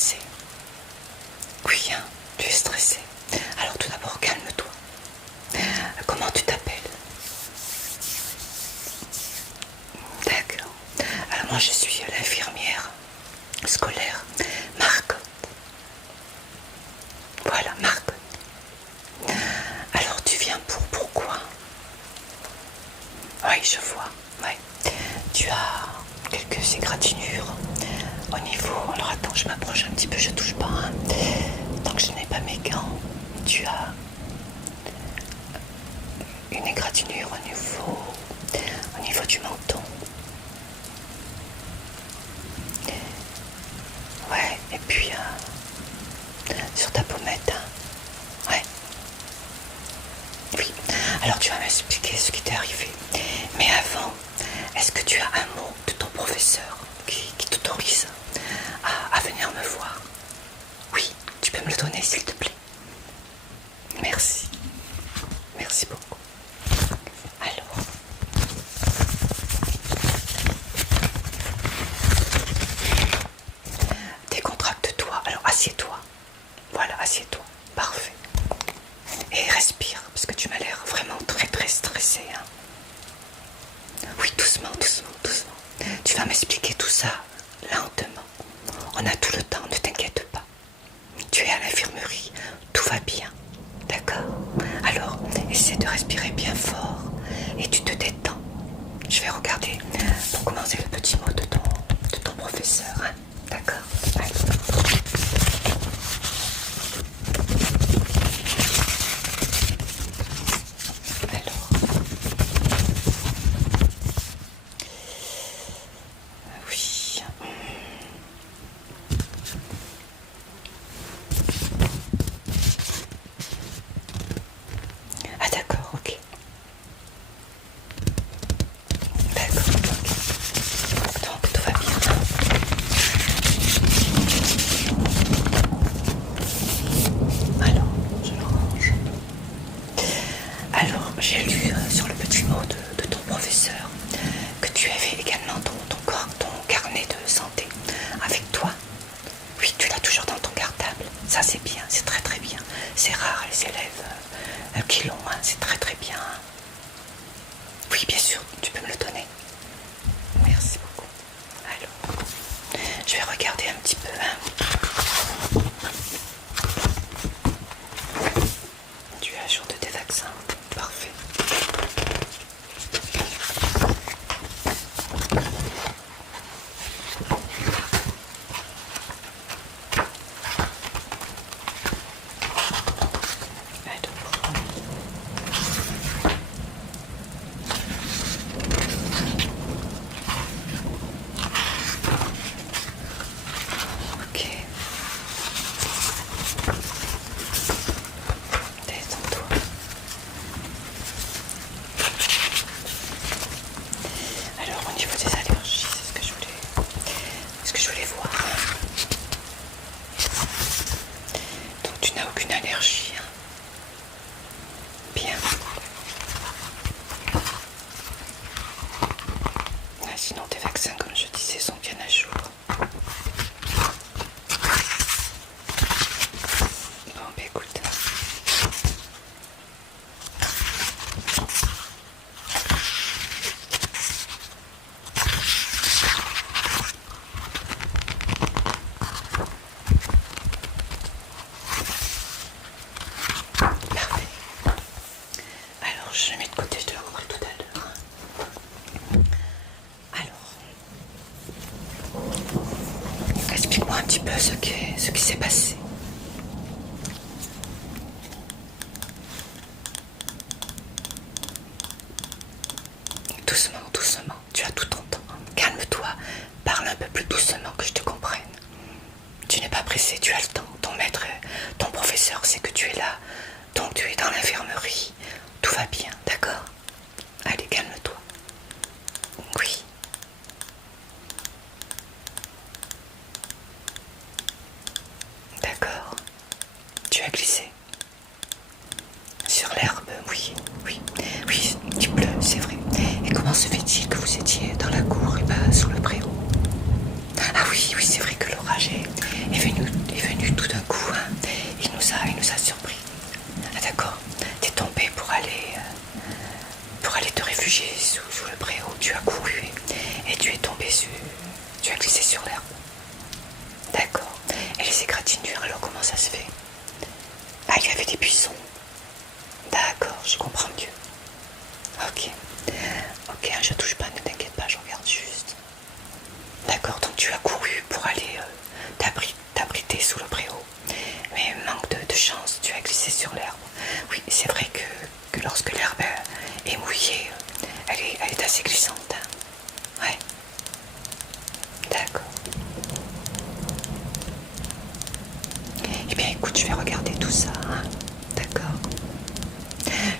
stressé. Oui, hein, tu es stressé. Alors tout d'abord, calme-toi. Comment tu t'appelles? D'accord. Alors moi je suis l'infirmière scolaire Marcotte. Voilà, Marcotte. Alors tu viens pourquoi? Oui, je vois. Ouais. Tu as quelques égratignures au niveau. Alors attends, je m'approche un petit peu, je touche pas. Hein. Tant que je n'ai pas mes gants, tu as une égratignure au niveau du menton. Ouais, et puis sur ta pommette. Hein. Ouais. Oui. Alors tu vas m'expliquer ce qui t'est arrivé. Mais avant, est-ce que tu as un mot de ton professeur qui t'autorise à venir me voir? Oui, tu peux me le donner s'il te plaît. Merci. Merci beaucoup. Alors, décontracte-toi. Alors, assieds-toi. Voilà, assieds-toi. Parfait. Et respire, parce que tu m'as l'air vraiment très très stressé. Hein. Oui, doucement, doucement, doucement. Tu vas m'expliquer tout ça lentement. On a tout le temps, ne t'inquiète pas. Tu es à l'infirmerie, tout va bien. D'accord? Alors, essaie de respirer bien fort et tu te détends. Je vais regarder pour commencer le petit mot de ton professeur. Hein? D'accord? Alors, oui. Ah d'accord, ok. D'accord, ok. Donc tout va bien. Alors, je me range. Alors, j'ai lu sur le petit mot de ton professeur que tu avais également ton carnet de santé avec toi. Oui, tu l'as toujours dans ton cartable. Ça, c'est bien, c'est très très bien. C'est rare les élèves qui l'ont, hein. C'est très très bien. Oui, bien sûr, tu peux me le donner. Merci beaucoup. Alors, je vais regarder un petit peu. Hein. Tu es à jour de tes vaccins. Parfait. Ok. Détends-toi. Alors au niveau des allergies, c'est ce que je voulais voir. Donc tu n'as aucune allergie. Hein. Bien. Ah, sinon tes vaccins, comme je disais, sont bien à jour. Bon, bah écoute. Parfait. Alors, je le mets de côté, je te le reprends tout à l'heure. Alors, explique-moi un petit peu ce qui s'est passé. Doucement, doucement, tu as tout ton temps. Calme-toi, parle un peu plus doucement que je te comprenne. Tu n'es pas pressé, tu as le temps. Ton maître, ton professeur sait que tu es là. Donc tu es dans l'infirmerie. Tout va bien, d'accord? Allez, calme-toi. Oui. D'accord. Tu as glissé. Sur l'herbe, oui, oui. Oui, il pleut, c'est vrai. Et comment se fait-il que vous étiez dans la cour et pas sur le préau? Ah oui, oui, c'est vrai que l'orage est venu ces égratignures, alors comment ça se fait? Ah, il y avait des buissons. D'accord, je comprends mieux. Ok. Ok, je touche pas, ne t'inquiète pas, je regarde juste. D'accord, donc tu as couru pour aller t'abriter sous le préau. Mais manque de chance, tu as glissé sur l'herbe. Oui, c'est vrai que lorsque l'herbe est mouillée, elle est assez glissante. Hein. Ouais. D'accord. Eh bien écoute, je vais regarder tout ça. Hein. D'accord.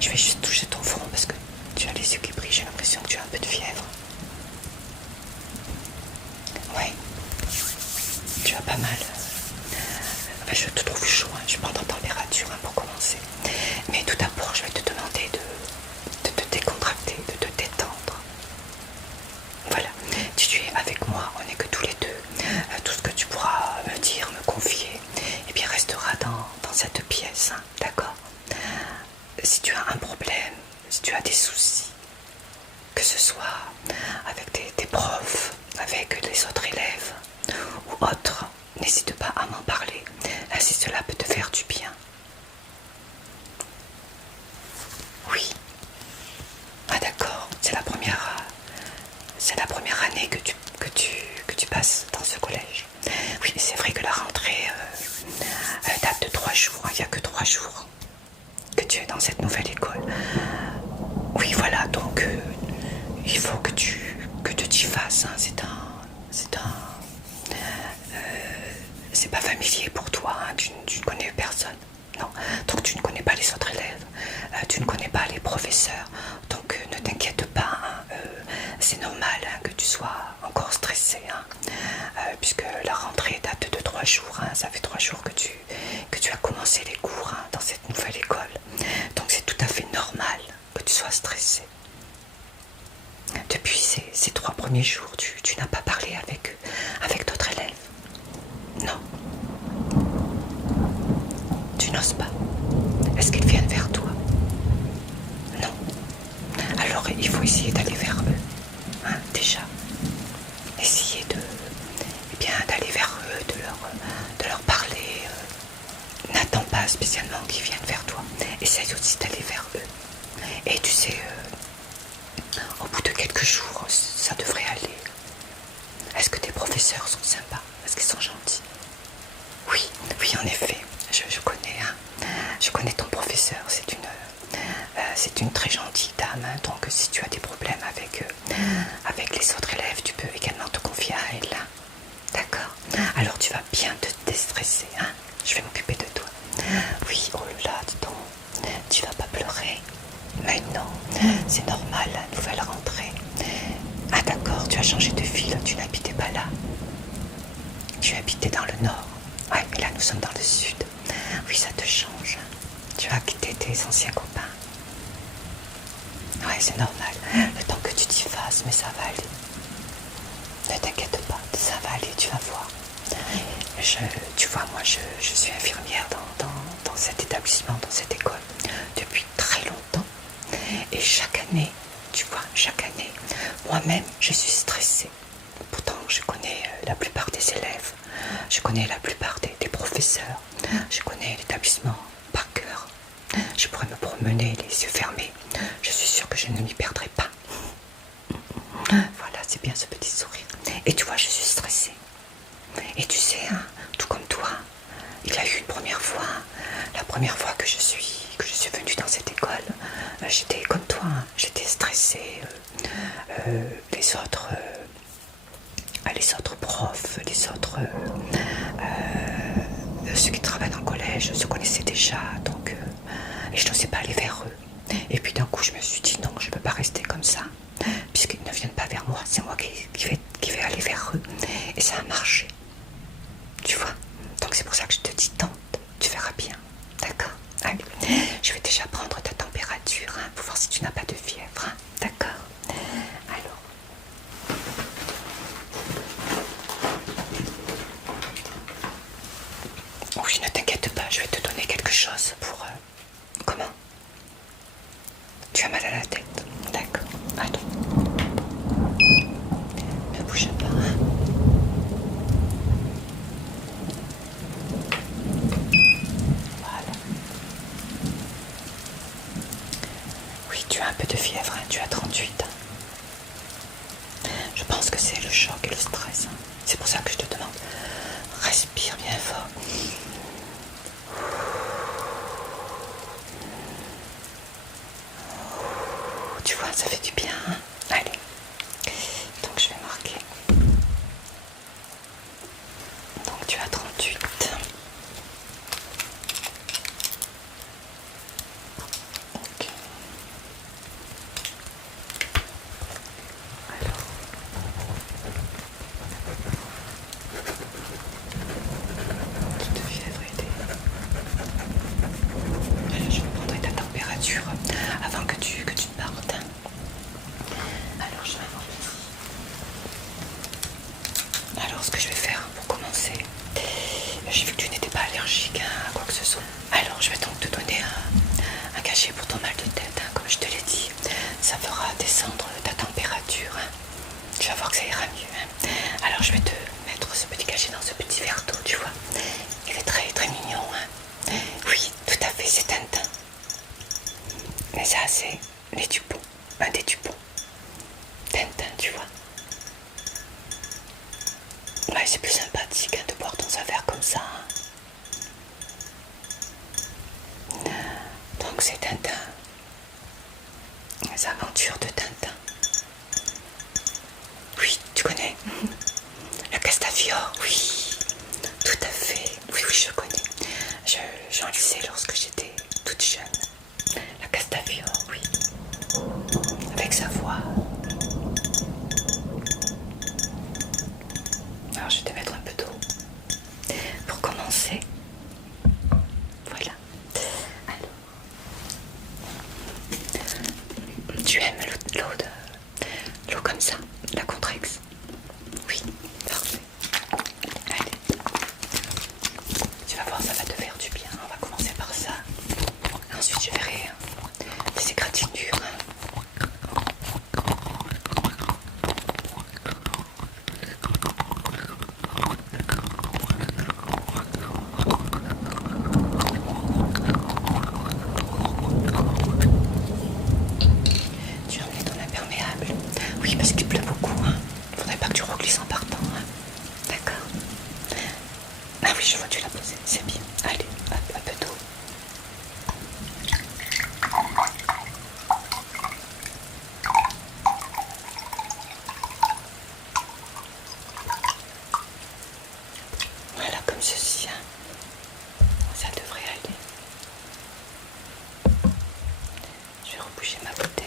Je vais juste toucher ton front parce que tu as les yeux qui brillent. J'ai l'impression que tu as un peu de fièvre. Ouais. Tu as pas mal. Enfin, je te trouve chaud. Hein. Je prends ta température hein, pour commencer. Mais tout d'abord, je vais te demander de te décontracter, de te détendre. Voilà. Tu es avec moi. On n'est que tous les deux. Tout ce que tu pourras me dire, me confier, eh bien restera dans cette pièce. Hein. D'accord. Si tu as un problème, si tu as des soucis, que ce soit avec tes profs, avec les autres élèves ou autres, n'hésite pas à m'en parler, si cela peut te faire du bien. Oui. Ah d'accord, c'est la première année que tu passes dans ce collège. Oui, c'est vrai que la rentrée date de 3 jours, il n'y a que 3 jours que tu es dans cette nouvelle école. Oui, voilà, donc il faut que tu t'y fasses. Hein. C'est pas familier pour toi. Hein. Tu ne connais personne. Non, donc tu ne connais pas les autres élèves. Tu ne connais pas les professeurs. Donc ne t'inquiète pas. Hein. C'est normal hein, que tu sois encore stressé. Hein. Puisque la rentrée date de 3 jours. Hein. Ça fait 3 jours que tu as commencé les cours hein, dans cette nouvelle école. Donc c'est tout à fait normal que tu sois stressé. Depuis ces 3 premiers jours, tu n'as pas parlé avec d'autres élèves? Non. Tu n'oses pas? Est-ce qu'ils viennent vers toi? Non. Alors il faut essayer d'aller vers eux. Hein, déjà. Essayer d'aller vers eux, de leur parler. N'attends pas spécialement qu'ils viennent vers toi. Essaye aussi d'aller vers eux. Et tu sais, au bout de quelques jours, ça devrait aller. Est-ce que tes professeurs sont sympas? Est-ce qu'ils sont gentils? Oui, oui, en effet, je connais. Hein. Je connais ton professeur. C'est une très gentille dame. Hein. Donc, si tu as des problèmes avec les autres élèves, tu peux également te confier à elle. Hein. D'accord. Alors, tu vas bien te déstresser. Hein. Je vais m'occuper de toi. Oui, oh là, dis donc, tu vas pas pleurer. Mais non, c'est normal, la nouvelle rentrée. Ah d'accord, tu as changé de ville, tu n'habitais pas là. Tu habitais dans le nord. Ouais, mais là nous sommes dans le sud. Oui, ça te change. Tu as quitté tes anciens copains. Ouais, c'est normal. Le temps que tu t'y fasses, mais ça va aller. Ne t'inquiète pas, ça va aller, tu vas voir. Tu vois, moi je suis infirmière dans cet établissement, dans cette école, depuis très longtemps. Et chaque année, tu vois, chaque année, moi-même, je suis stressée. Pourtant, je connais la plupart des élèves, je connais la plupart des professeurs, je connais l'établissement par cœur. Je pourrais me promener les yeux fermés. Je suis sûre que je ne m'y perdrai pas. Voilà, c'est bien ce petit sourire. Et tu vois, je suis stressée. Et tu sais, hein, tout comme toi, il y a eu une première fois, la première fois que je suis venue dans cette école, j'étais comme toi, hein, j'étais stressée. Les autres profs, ceux qui travaillent dans le collège se connaissaient déjà, donc et je n'osais pas aller vers eux. Et puis d'un coup, je me suis dit non, je ne peux pas rester comme ça, puisqu'ils ne viennent pas vers moi, c'est moi qui vais aller vers eux. Et ça a marché. Tu vois, donc c'est pour ça que je te dis tente, tu verras bien, d'accord? Allez, je vais déjà prendre ta température hein, pour voir si tu n'as pas de fièvre, hein, d'accord? Alors, oui, ne t'inquiète pas, je vais te donner quelque chose pour... Comment? Tu as mal à la tête, d'accord? Allez, ne bouge pas, hein. Tu as un peu de fièvre, hein, tu as 38 ans. Je pense que c'est le choc et le stress. Hein. C'est pour ça que je te demande. Respire bien fort. Tu vois, ça fait du bien. Hein. Allez. Donc je vais marquer. Donc tu as 38. Ok. Alors. Tu te fièvre et alors, je prendrai ta température avant que tu partes. Alors je vais Alors ce que je vais faire pour commencer, j'ai vu que tu n'étais pas allergique à quoi que ce soit. Alors je vais donc te donner un cachet pour ton mal de tête, hein, comme je te l'ai dit. Ça fera descendre ta température. Hein. Tu vas voir que ça ira mieux. Hein. Alors je vais te mettre ce petit cachet dans ce petit verre d'eau, tu vois. Il est très très mignon. Hein. Oui, tout à fait, c'est Tintin. Mais ça c'est les Dupont, un des Dupont. Tintin, tu vois. Ouais, c'est plus sympathique hein, de boire dans un verre comme ça. Hein. Donc c'est Tintin. Les aventures de Tintin. Oui, tu connais. La Castafiore, oui. Tout à fait. Oui, oui, je connais. J'en lisais lorsque j'étais toute jeune. La Castafiore, oui. Avec sa voix. Alors je vais te mettre un peu d'eau. Pour commencer. Voilà. Alors. Tu aimes l'eau comme ça, la Contrex? Oui, parfait. Allez. Tu vas voir, ça va te faire du bien. On va commencer par ça. Ensuite, je verrai des égratignures. Tu as emmené ton imperméable? Oui, parce qu'il pleut beaucoup. Hein. Faudrait pas que tu reglisses en partant. Hein. D'accord. Ah oui, je vois, tu l'as posé. C'est bien. Allez, un peu d'eau. Voilà, comme ceci. Hein. Ça devrait aller. Je vais reboucher ma bouteille.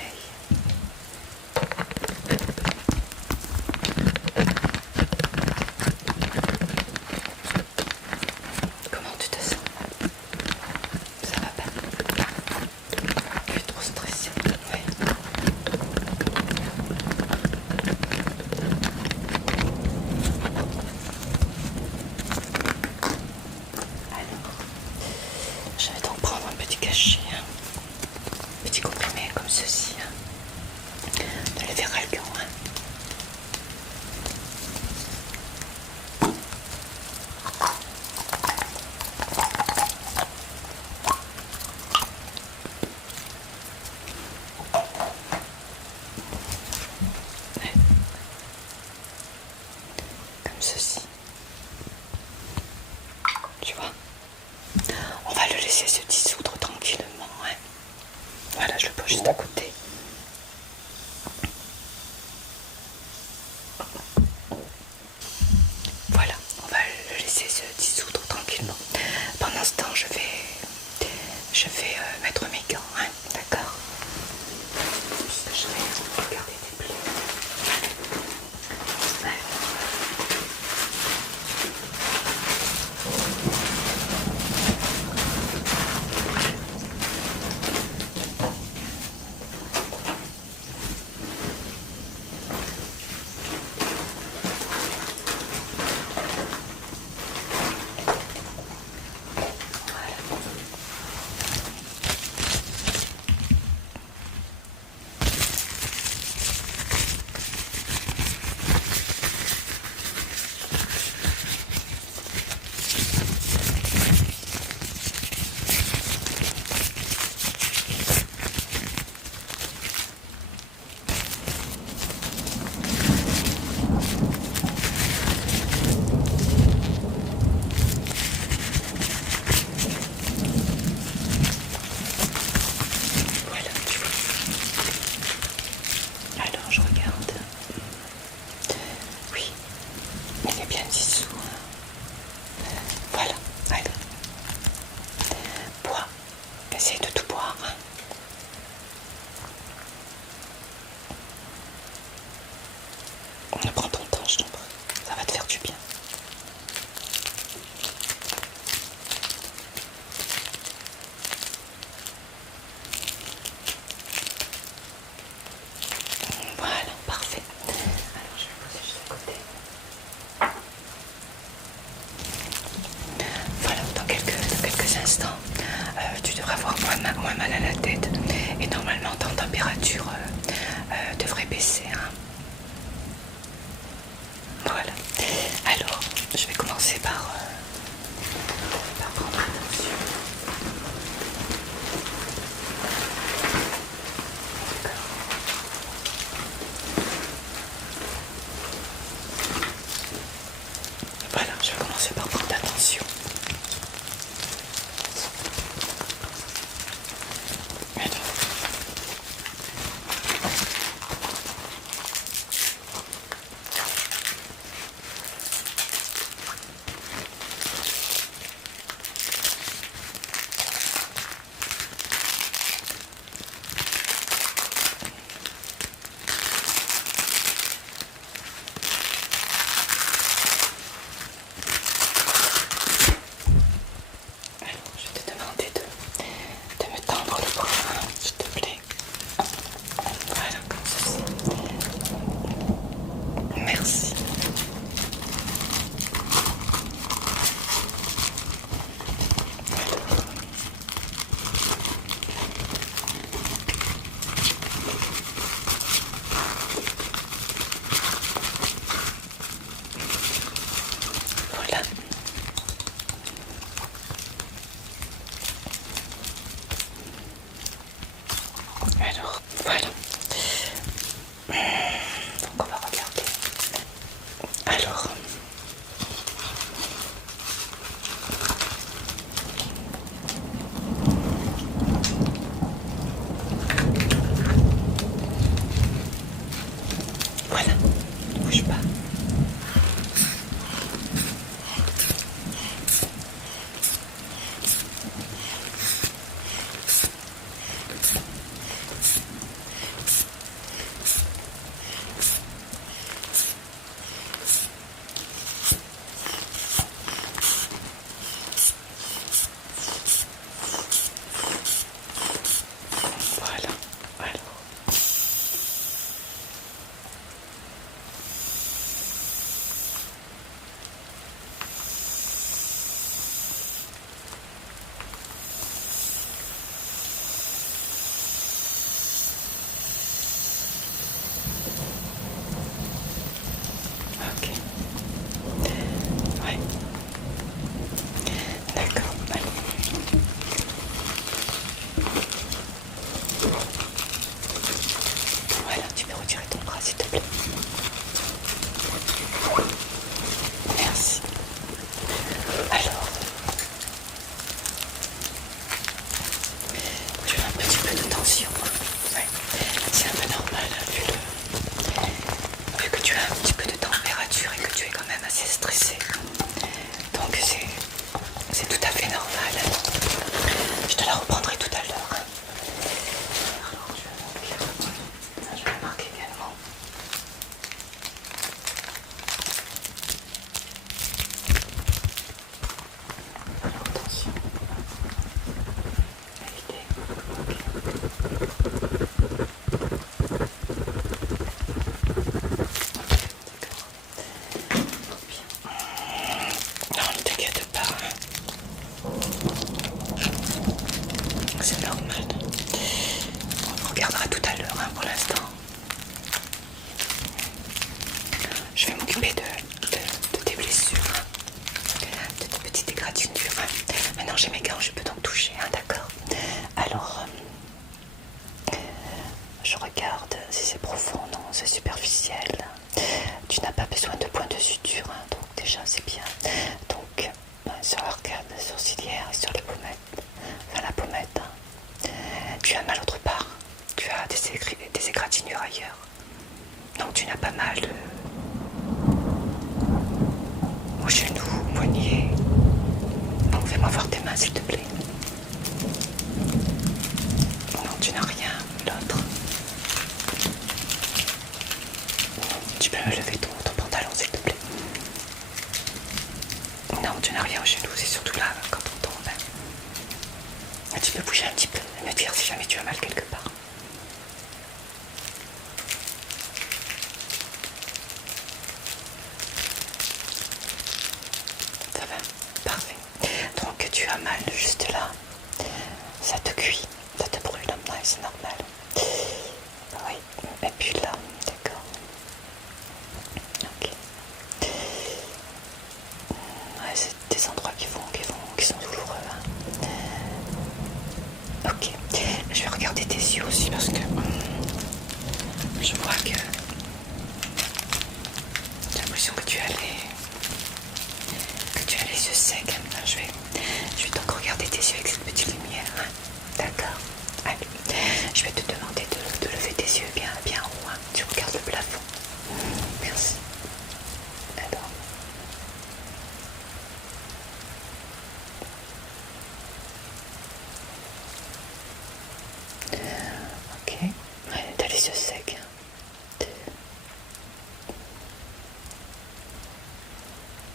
Comment tu te sens? Ça va pas? Tu es trop stressée? Oui. Alors, je vais donc prendre un petit cachet, hein. Petit comprimé comme ceci, hein. De l'Everalgan, hein. Comme ceci. Tu vois? On va le laisser se dissoudre tranquillement, hein. Voilà, je le pose juste à côté. Voilà, on va le laisser se dissoudre tranquillement. Pendant ce temps, je vais mettre mes gants, hein, d'accord? Puisque je vais regarder tes plaies. Ouais. mal à la tête. Et normalement, ta température devrait baisser. Hein. Voilà. Alors, je vais commencer par prendre attention. Voilà, je vais commencer par prendre attention. Je vais te demander de me tendre le bras, s'il te plaît. Voilà, comme ceci. Merci. Voilà. Alors, voilà. Donc on va regarder. Alors, voilà. Ne bouge pas. Voilà. Alors. Ok. Ouais. D'accord. Allez. Voilà, tu peux retirer ton bras s'il te plaît. Merci. Alors, tu as un petit peu de tension. Ouais. C'est un peu normal vu que tu as un petit peu de température et que tu es quand même assez stressé. Donc c'est tout à fait normal. Je te la reprendrai tout à l'heure. Alors, je vais marquer également. Alors, attention. Éviter. Non, ne t'inquiète pas. C'est normal. On regardera tout à l'heure, hein, pour l'instant. Je vais m'occuper de tes blessures, de tes petites égratignures. Maintenant j'ai mes gants, je peux donc toucher, hein, d'accord. Alors, je regarde si c'est profond, non, c'est superficiel. Tu n'as pas besoin de points de suture, hein, donc déjà c'est bien. Donc, sur l'arcade sourcilière et sur les pommettes, enfin la pommette, hein. Tu as mal autre part. Tu as des égratignures ailleurs. Non, tu n'as pas mal au genou, au poignet. Bon, fais-moi voir tes mains, s'il te plaît. Non, tu n'as rien. L'autre. Tu peux me lever ton pantalon, s'il te plaît. Non, tu n'as rien au genou, c'est surtout là, quand on tombe. Tu peux bouger un petit peu et me dire si jamais tu as mal quelque part. Ça va? Parfait. Donc tu as mal juste là. Ça te cuit, ça te c'est normal. Oui, et puis là, d'accord. Ok. Ouais, c'est des endroits qui sont douloureux. Hein. Ok. Je vais regarder tes yeux aussi parce que je vois que j'ai l'impression que tu as les yeux secs. Enfin, je vais donc regarder tes yeux avec cette petite lumière. Hein. D'accord. Allez. Je vais te demander de lever tes yeux bien haut. Hein. Tu regardes le plafond. Merci. Alors. Ok. Ouais, t'as les yeux secs. Hein.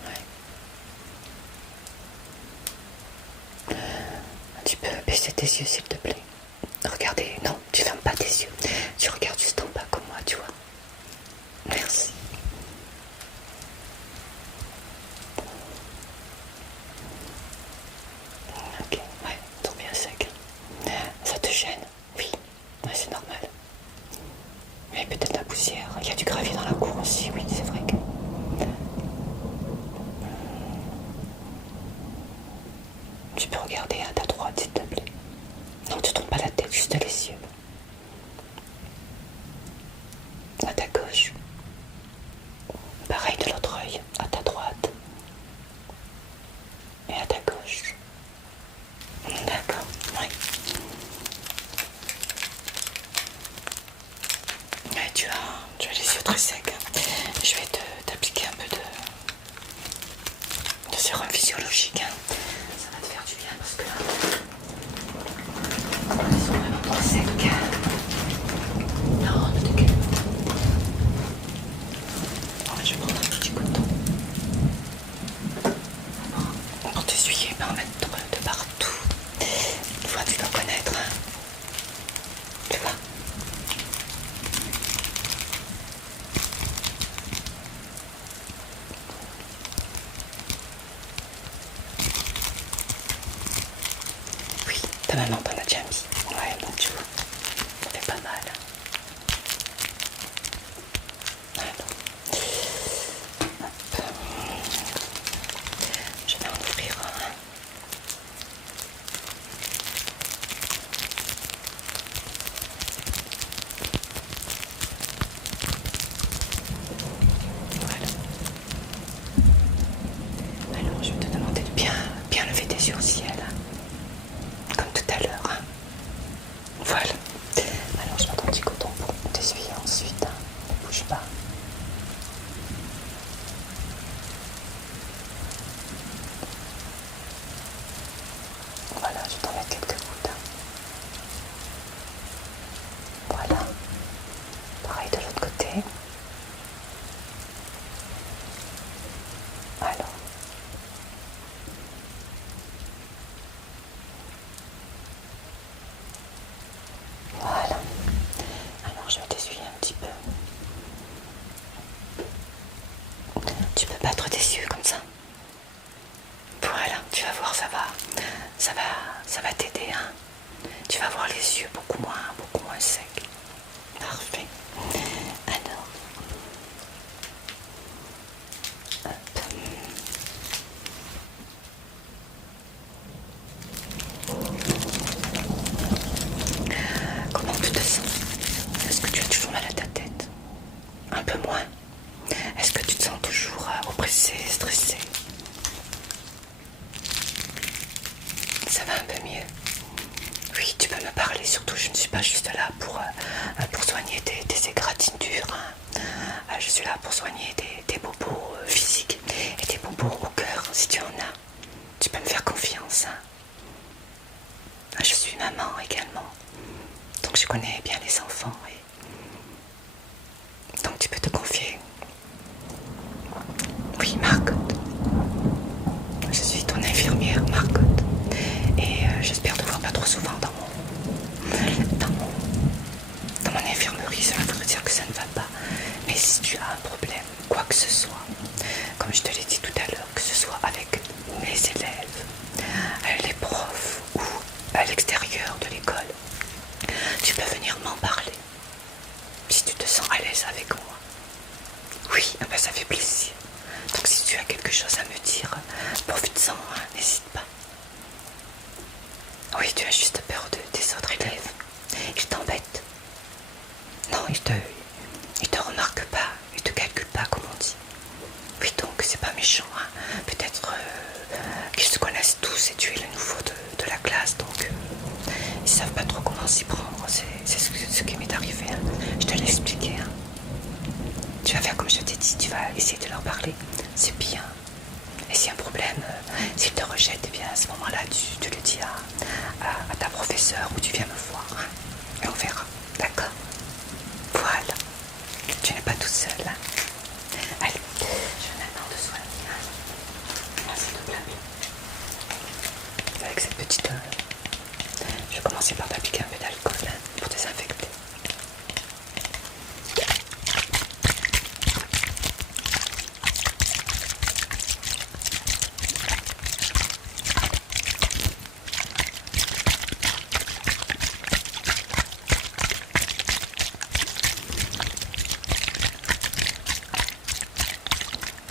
Ouais. Tu peux baisser tes yeux s'il te plaît. Regardez, non, tu fermes pas tes yeux. Tu regardes juste en bas comme moi, tu vois. Merci. Ok, ouais, ils sont bien secs. Ça te gêne? Oui, ouais, c'est normal. Mais peut-être la poussière. Il y a du gravier dans la cour aussi, oui, c'est vrai que... Tu peux regarder à ta droite, s'il te plaît. Non, tu tournes pas la tête, juste les yeux. À ta gauche. Pareil de l'autre œil, à ta droite. Et à ta gauche. D'accord, oui. Ouais, tu as les yeux très secs. Je vais t'appliquer un peu de sérum physiologique. Ça va te faire du bien parce que ils sont vraiment très secs. Non, ne t'inquiète pas. Je vais prendre un petit coton. Pour t'essuyer, en mettre de partout. Une fois, tu dois connaître. Hein. Tu vois? Oui, ta maman t'en a déjà mis. Ouais, bon, tu vois. Ça fait pas mal. Alors. Hop. Je vais en ouvrir un. Voilà. Alors, je vais te demander de bien lever tes yeux au ciel. Comme tout à l'heure. Hein. Voilà. Alors, je mets ton petit coton pour t'essuyer ensuite. Hein. Ne bouge pas. Voilà, je vais t'en mettre quelques gouttes. Hein. Voilà. Pareil de l'autre côté. Alors. Voilà. Alors, je vais t'essuyer un petit peu. Tu peux battre tes yeux comme ça. Voilà, tu vas voir, ça va t'aider. Hein. Tu vas avoir les yeux beaucoup moins secs. Parfait. Alors, hop. Comment tu te sens? Est-ce que tu as toujours mal à ta tête? Un peu moins. Est-ce que tu te sens toujours oppressé, stressé? Ça va un peu mieux. Oui, tu peux me parler, surtout je ne suis pas juste là pour soigner tes égratignures. Hein. Je suis là pour soigner tes bobos physiques et tes bobos au cœur, si tu en as. Tu peux me faire confiance. Hein. Je suis maman également, donc je connais bien les enfants. Donc tu peux te confier. Oui, Marcotte. Je suis ton infirmière, Marcotte. Et j'espère te voir pas trop souvent dans mon infirmerie. Ça veut dire que ça ne va pas. Mais si tu as un problème, quoi que ce soit, comme je te l'ai dit tout à l'heure, que ce soit avec mes élèves, les profs ou à l'extérieur de l'école, tu Oui, tu as juste peur des autres élèves. Ils t'embêtent. Non, ils te remarquent pas, ils te calculent pas, comme on dit. Oui, donc c'est pas méchant, hein. Peut-être qu'ils se connaissent tous et tu es le nouveau de la classe, donc ils savent pas trop comment s'y prendre. C'est ce qui m'est arrivé, hein. Je te l'ai expliqué, hein. Tu vas faire comme je t'ai dit, tu vas essayer de leur parler. C'est bien. Et s'il y a un problème, s'ils te rejettent, eh bien à ce moment-là, tu le dis à ta professeure ou tu viens me voir, hein. Et on verra, d'accord? Voilà. Tu n'es pas tout seul, hein. Allez, je vais maintenant te soigner. S'il te plaît. Avec cette petite... je vais commencer par t'appliquer un peu d'alcool, hein, pour désinfecter.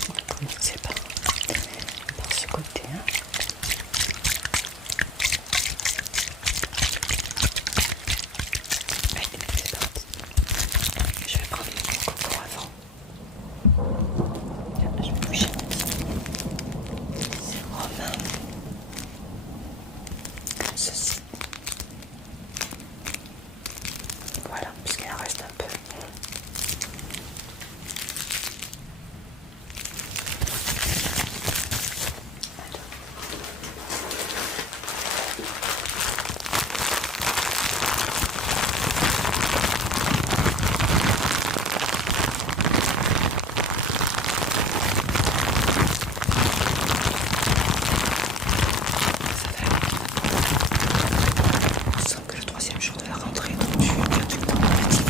On va commencer par ce côté, hein. Allez, c'est parti. Je vais prendre mon coco avant. Tiens, je vais toucher un petit sérum. Comme ceci. Voilà, puisqu'il en reste un peu. On sent que le troisième jour de la rentrée, donc tu viens tout le temps actif.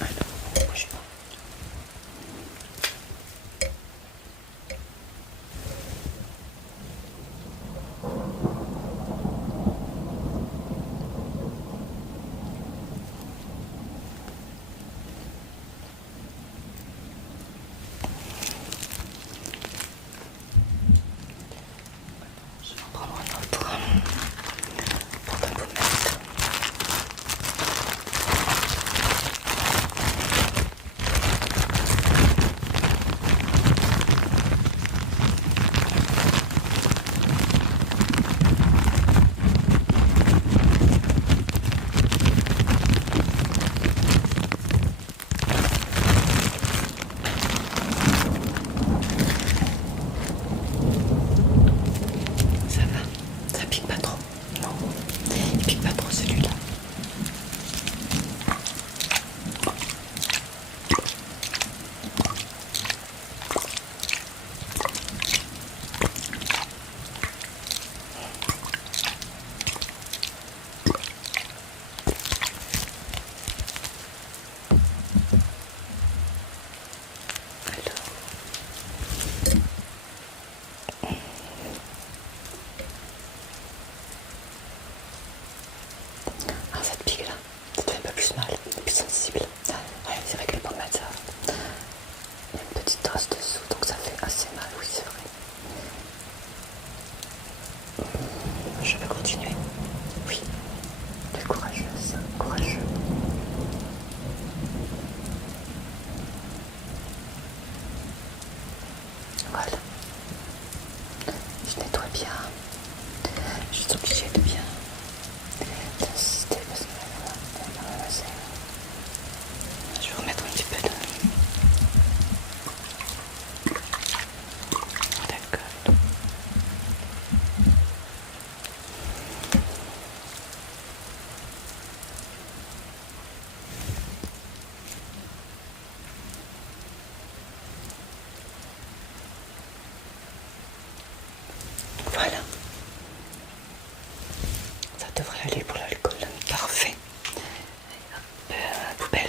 Alors, bouge pas. Je vais en prendre un autre pour ta pommette. Je nettoie bien. Je suis obligée de bien insister parce que je vais remettre un petit peu de... D'accord. Voilà. Ça devrait aller pour l'alcool. Parfait. Poubelle.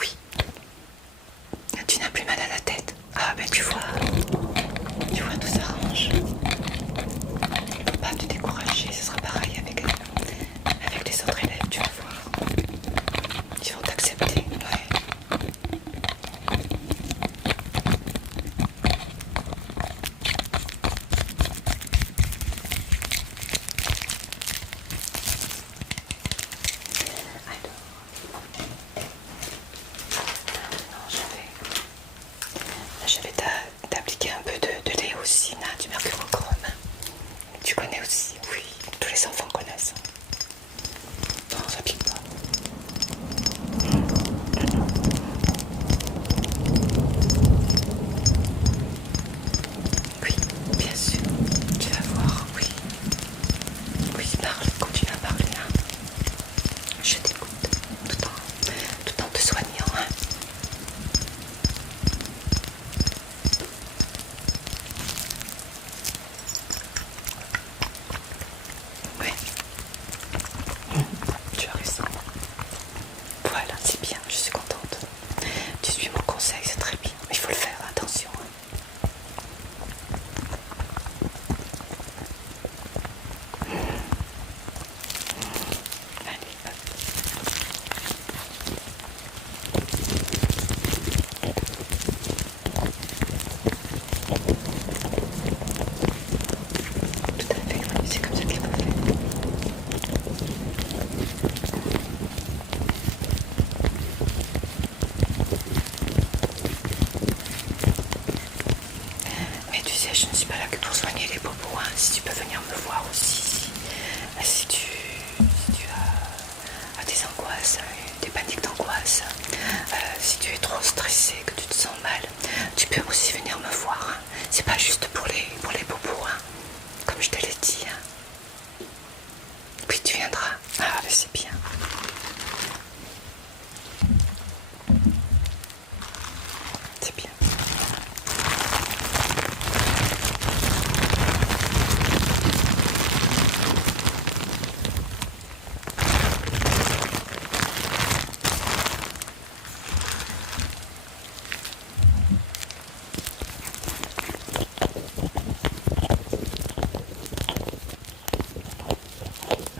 Oui. Tu n'as plus mal à la tête. Ah ben tu vois tout s'arrange. Faut pas te décourager, ce sera pareil avec les autres élèves, tu vas voir. Ils vont t'accepter, ouais. Alors, non, je vais t'appliquer un peu de léocine, du mercurochrome. Tu connais aussi, oui, tous les enfants connaissent. Non, ça pique pas. Oui, bien sûr, tu vas voir, oui. Oui, parle, continue à parler, hein. Je t'écoute, tout en te soignant, hein. Oui, tu as raison. Voilà, c'est bien, je suis contente. Tu suis mon conseil, c'est très bien. Il faut le faire, attention, hein. Allez, hop. Tout à fait, oui, c'est comme ça qu'il faut faire. Mais tu sais, je ne suis pas là que pour soigner les bobos, hein. Si tu peux venir me voir aussi, si tu as des angoisses, des paniques d'angoisse, si tu es trop stressé, que tu te sens mal, tu peux aussi venir me voir, hein. C'est pas juste pour les bobos, hein. Comme je te l'ai dit, hein. Puis tu viendras. Ah, mais c'est bien. C'est bien.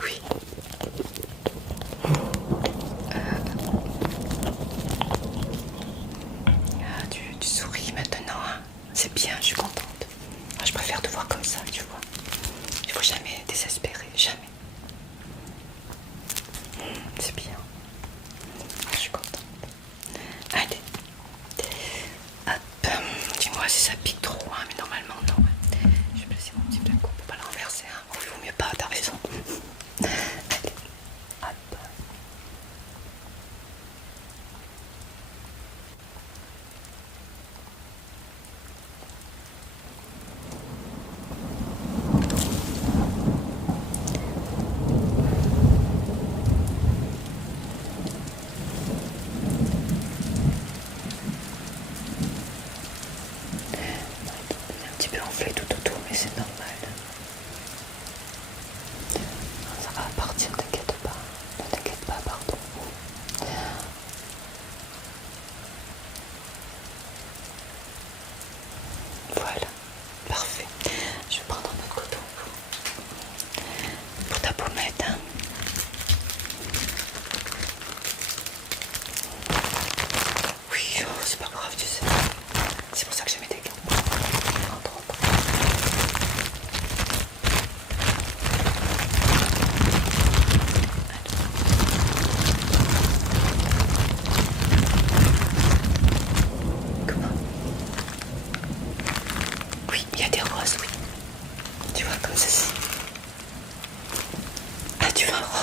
Oui.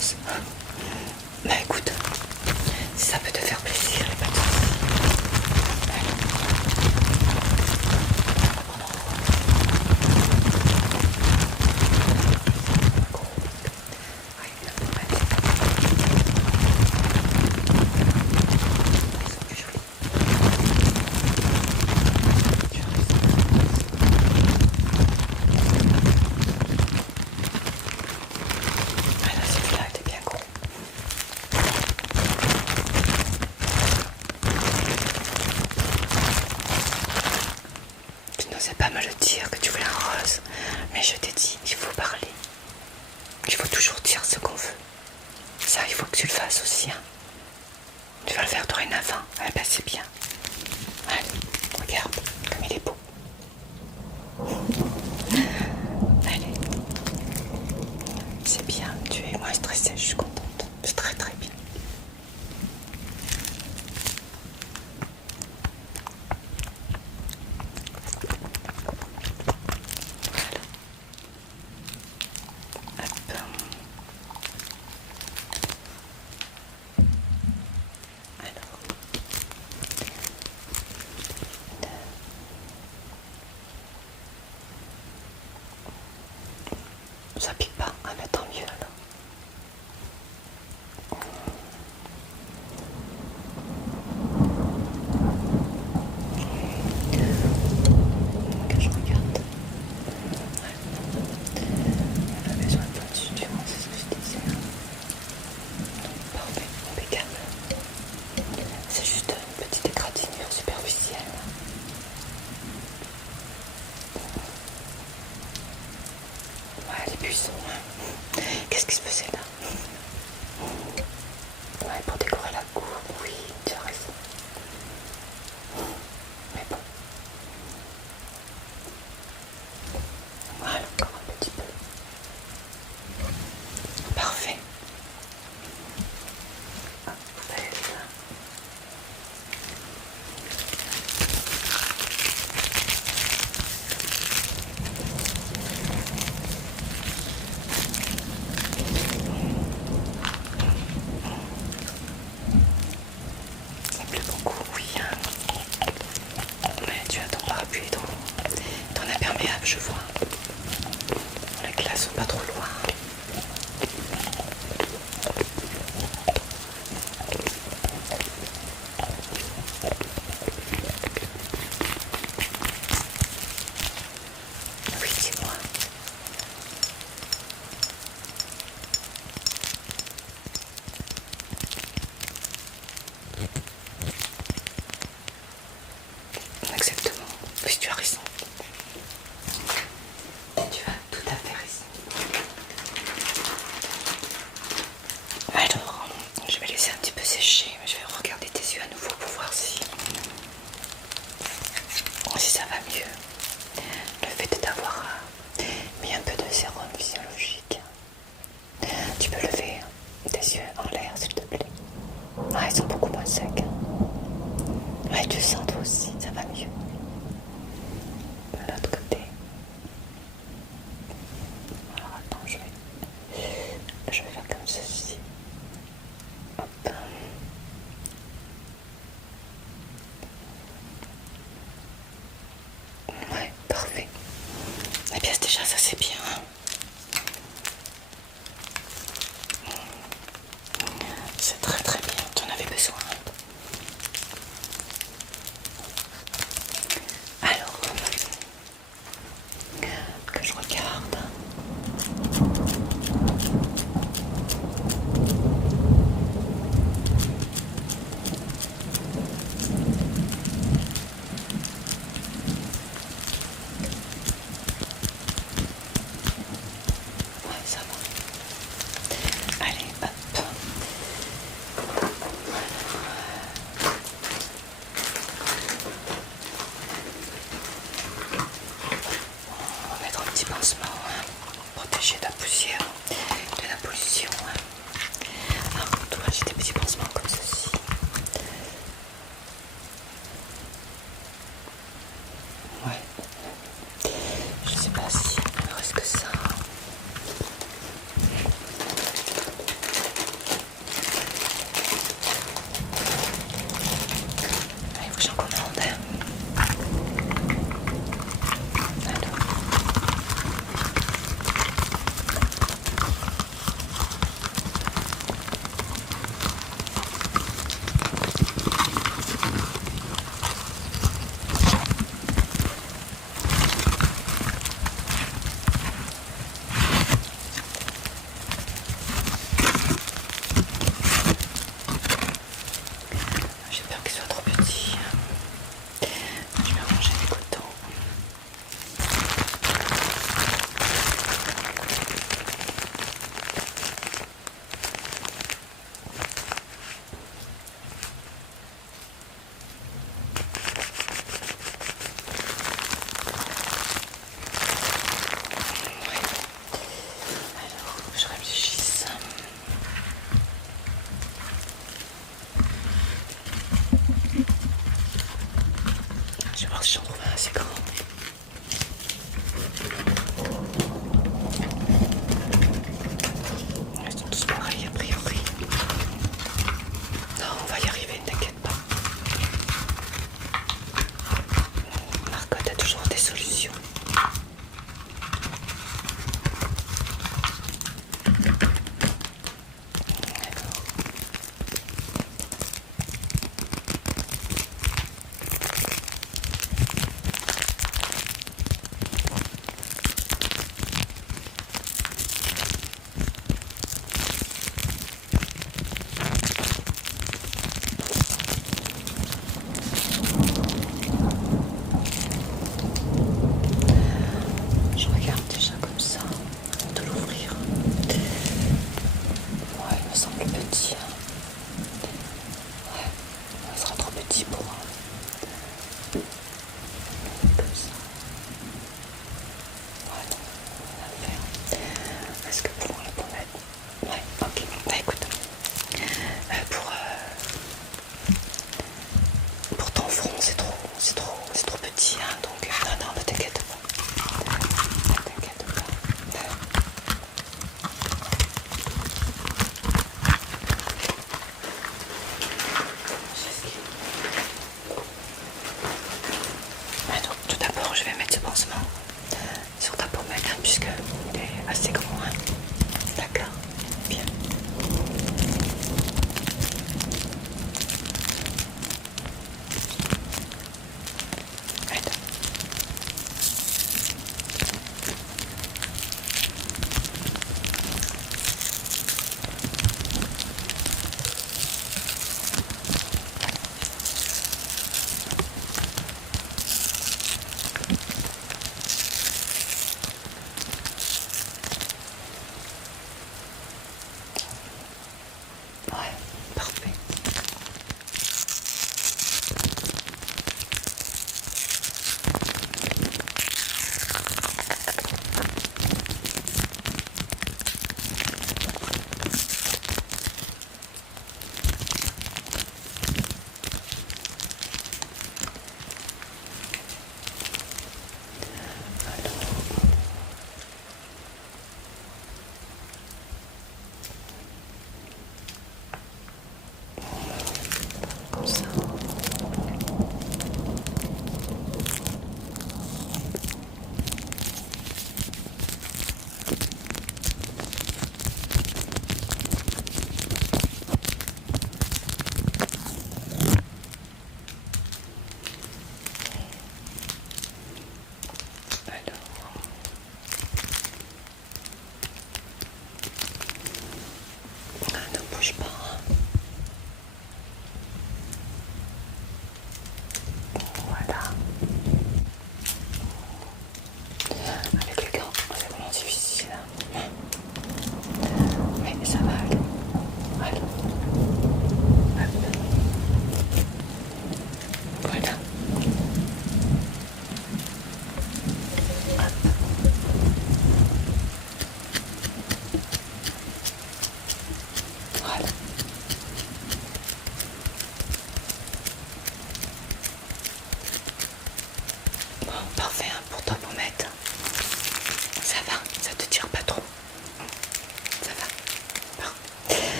rose. Bah écoute, si ça peut te faire plaisir, y a pas de souci. Allez. Voilà, celui-là était bien gros. Tu n'osais pas me le dire que tu voulais un rose, mais je t'ai dit, il faut parler. Il faut toujours dire ce qu'on veut. Ça, il faut que tu le fasses aussi. Hein. Tu vas le faire dorénavant. Eh ben, c'est bien. Allez, regarde comme il est beau. Allez. C'est bien, tu es moins stressée, je suis contente. C'est très très bien. Voilà. Hop. Alors. Ça pique pas, ah mais tant mieux alors. Que je regarde. Ouais. On a besoin de dessus, tu vois, c'est ce que je disais. Parfait, impeccable. C'est juste une petite égratignure superficielle. Ouais, les buissons. Hein. Qu'est-ce qui se faisait là? Ouais, pour décorer la cour, oui, tu as raison. Mais bon. Voilà, encore un petit peu. Parfait. Ah, poubelle. Ça pleut beaucoup, oui. Hein. Mais tu as ton parapluie et ton imperméable, je vois. Les classes sont pas trop loin. Oui, dis-moi. Exactement. Oui, tu as raison. Tu as tout à fait raison. Alors, je vais laisser un petit peu sécher. Je vais regarder tes yeux à nouveau pour voir si ça va mieux. Le fait de t'avoir mis un peu de sérum physiologique. Tu peux lever tes yeux en l'air, s'il te plaît. Ah, ils sont beaucoup moins secs. Ouais, tu le sens toi aussi, ça va mieux. De l'autre côté. Alors attends, je vais faire comme ceci. Hop. Ouais, parfait. Eh bien, déjà, ça c'est bien. Hein. C'est très très bien, tu en avais besoin. Alors, que je regarde. Ouais, ça va. Allez, hop.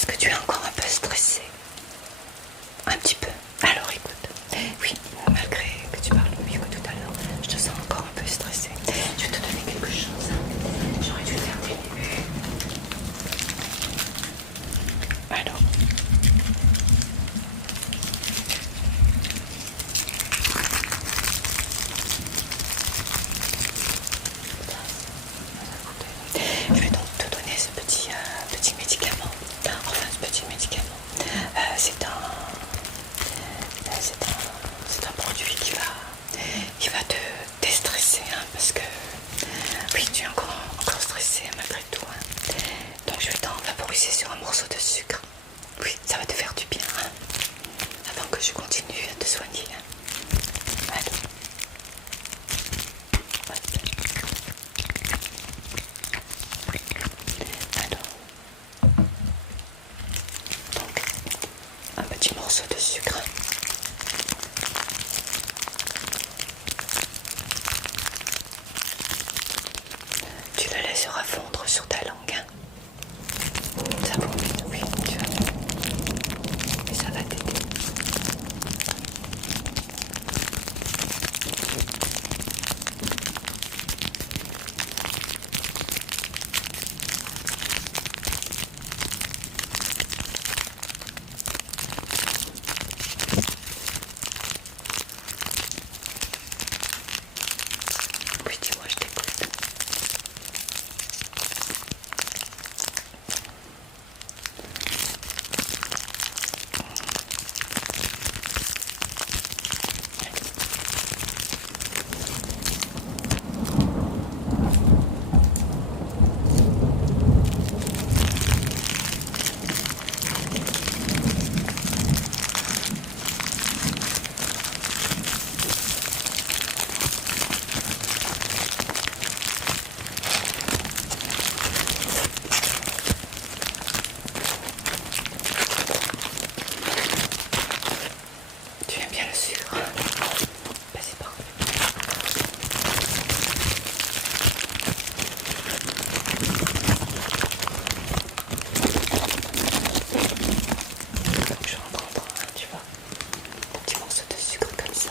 Est-ce que tu es encore un peu stressé? Un petit peu. Alors écoute, oui, malgré que tu parles de mieux que tout à l'heure, je te sens encore un peu stressé. Je vais te donner quelque chose. J'aurais dû faire des début. Alors. Je vais donc te donner ce petit médicament. Enfin, ce petit médicament. C'est un produit qui va te déstresser, hein, parce que oui, tu es encore stressé malgré tout. Hein. Donc je vais t'en vaporiser sur un morceau de sucre. Oui, ça va te faire du bien, hein, avant que je continue à te soigner. Hein. Alors. Donc, un petit morceau de sucre. Tu le laisseras fondre sur ta langue. Hein. Ça vaut mieux, oui, tu vois. Et ça va t'aider. Oui, dis-moi, je t'écoute. Tu aimes bien le sucre? Ben, c'est parfait. Donc je vais en prendre un, tu vois, un petit morceau de sucre comme ça.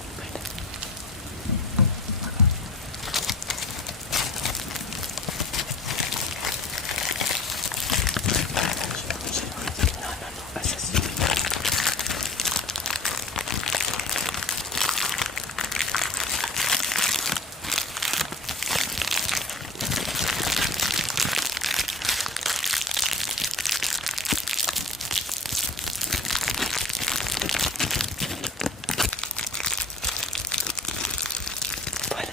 Voilà. Non, non, non, ah, ça c'est... Voilà,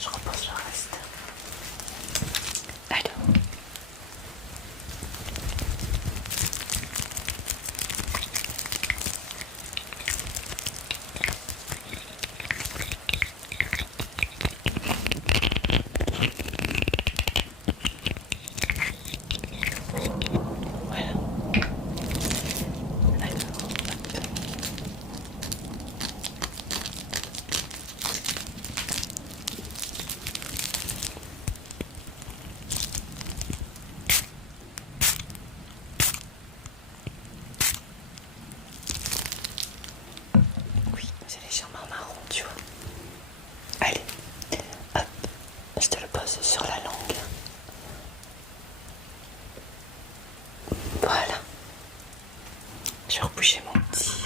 je repose le reste. Alors. Voilà. Oui, c'est légèrement marron, tu vois. Allez, hop, je te le pose sur la langue. Voilà. Je vais reboucher mon petit.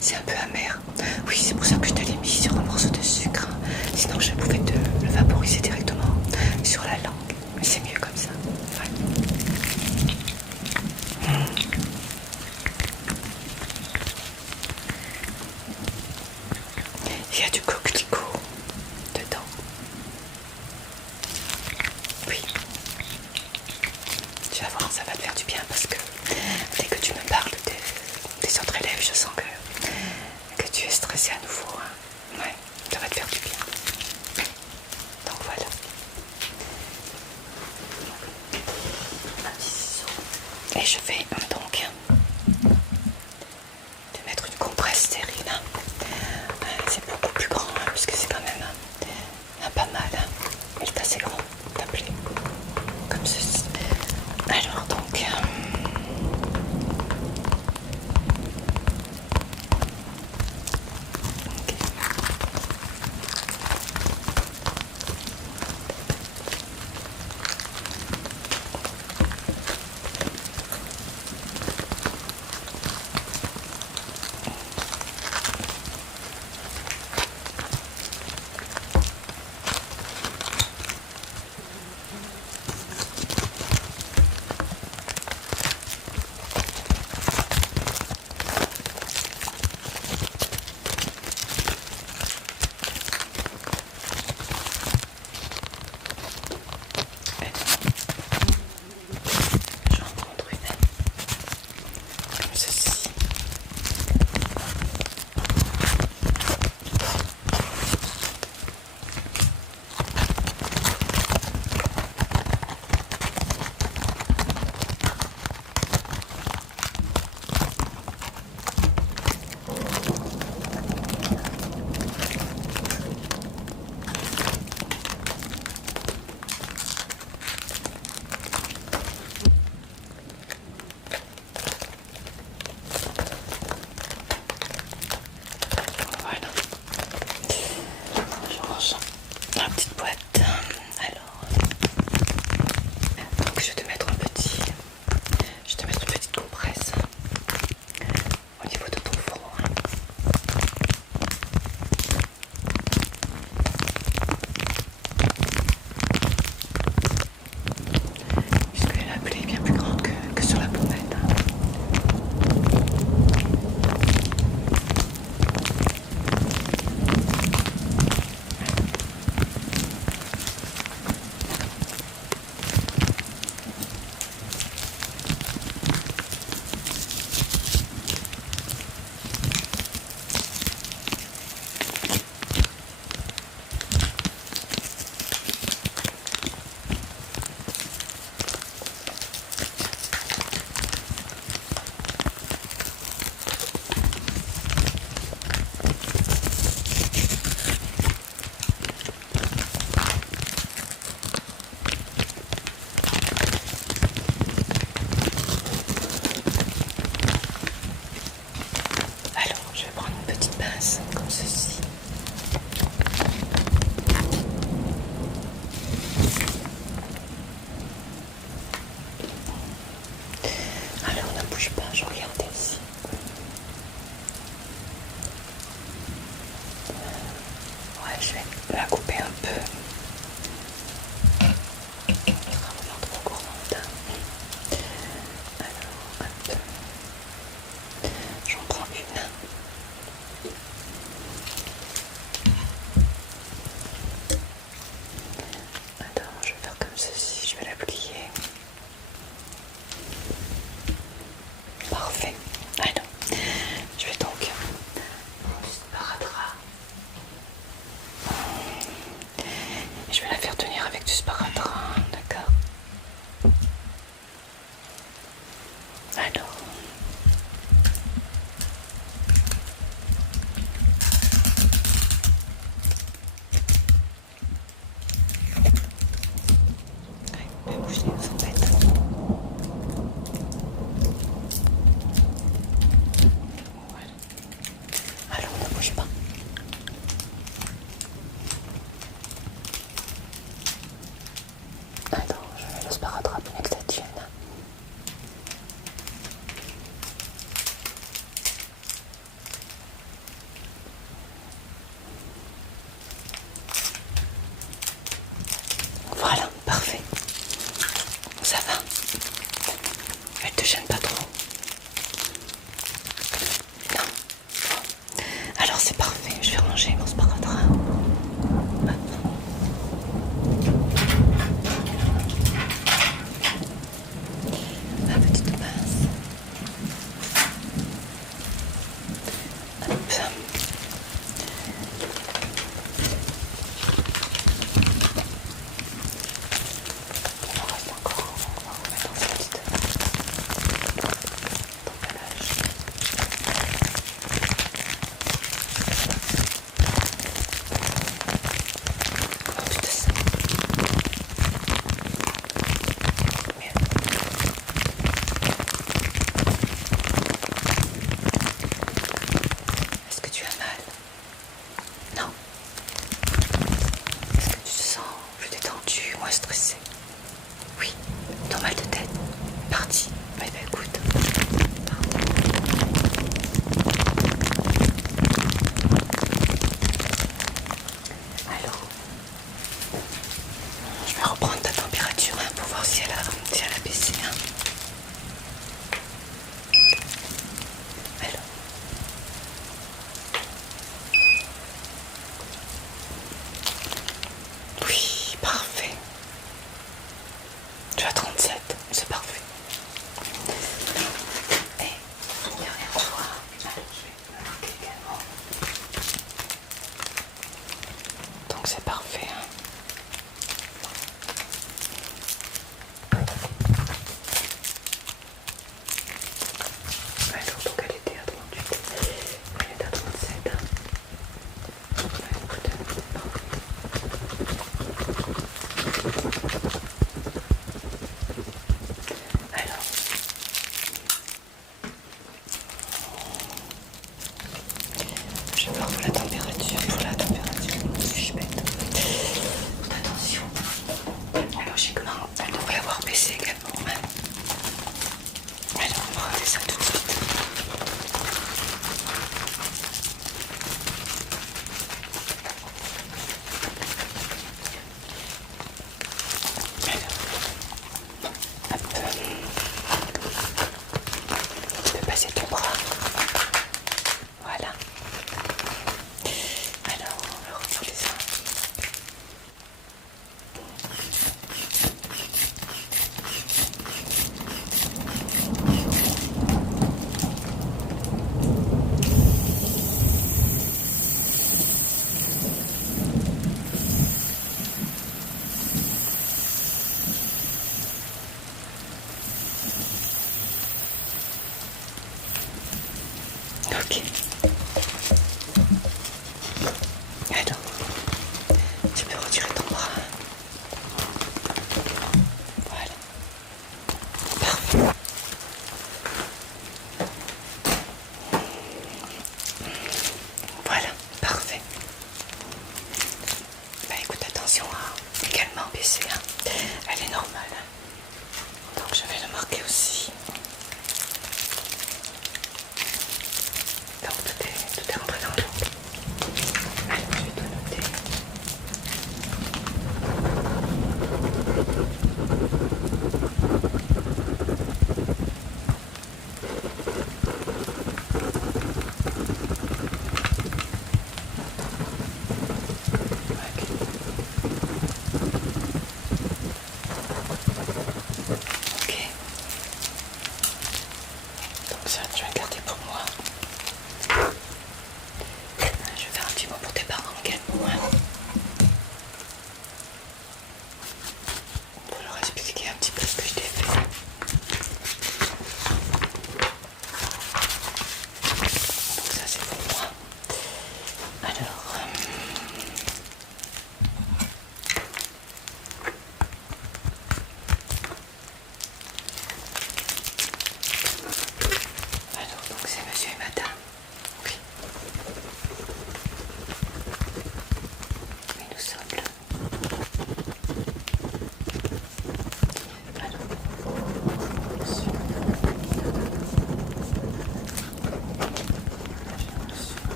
C'est un peu amer. Oui, c'est pour ça que je te l'ai mis sur un morceau de sucre. Sinon, je pouvais te le vaporiser directement sur la langue. Mais c'est mieux comme ça. Ouais. Il y a du coquelicot dedans. Oui. Tu vas voir, ça va te faire du bien parce que dès que tu me parles des autres élèves, je sens que je vais la couper un peu. Elle sera vraiment trop gourmande. Alors, hop. J'en prends une. Alors, je vais faire comme ceci, je vais la plier. Parfait. Alors, je vais donc mon sparadrap. Je vais la faire tenir avec du sparadrap, d'accord? Alors. Ouais, bouger, on s'embête. Voilà. Alors, ne bouge pas. Attends, je mets le sparadrap mieux que ça tienne. Voilà, parfait. Ça va? Elle te gêne pas trop? Non? Bon. Alors c'est parfait, je vais ranger mon sparadrap. Hop. Ma petite pince. Hop. Il en reste encore, on va remettre dans cette petite emballage.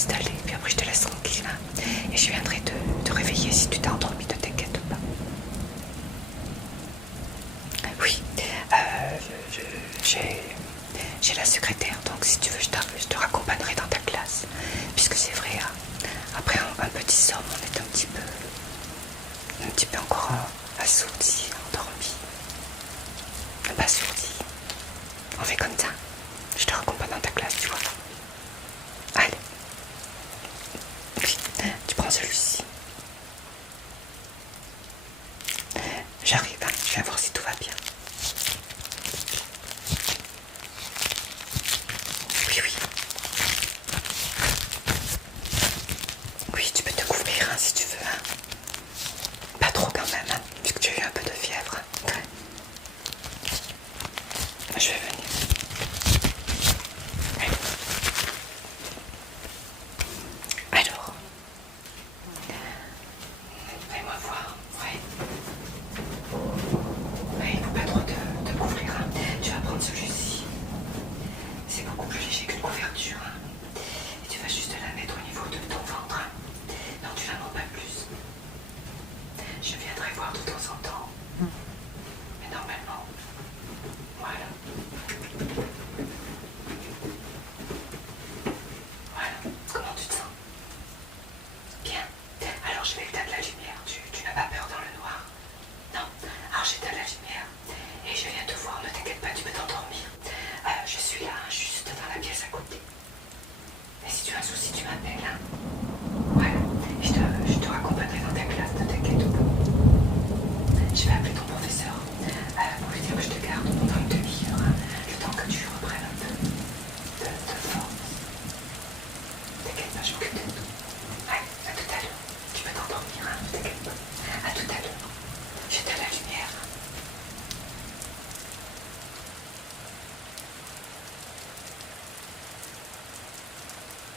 m'installer, puis après je te laisse tranquille. Hein. Et je viendrai te réveiller si tu t'es endormi, ne t'inquiète pas. Oui, j'ai la secrétaire, donc si tu veux, je te raccompagnerai dans ta classe. Puisque c'est vrai, hein, après un petit somme, on est un petit peu encore assourdi, endormi. Pas assourdi. On fait comme ça. Je te raccompagne dans ta classe, tu vois. Allez. Oui, tu prends celui-ci. J'arrive, hein, je viens voir si tout va bien. Oui, oui. Oui, tu peux te couvrir hein, si tu veux. Hein. Pas trop quand même, hein, puisque tu as eu un peu de fièvre. Ouais. Je vais venir. Alors, fais-moi voir. Ouais. Ouais, il ne faut pas trop te couvrir. Hein. Tu vas prendre celui-ci. C'est beaucoup plus léger qu'une couverture. Hein. Et tu vas juste la mettre au niveau de ton ventre. Hein. Non, tu la mets pas plus. Je viendrai voir de temps en temps. Mais normalement, voilà. Voilà. Comment tu te sens? Bien. Alors je vais éteindre la lumière. Tu n'as pas peur dans le noir? Non. Alors j'éteins la lumière. Et je viens te voir. Ne t'inquiète pas, tu peux t'endormir. Je suis là, juste dans la pièce à côté. Et si tu as un souci, tu m'appelles. Hein.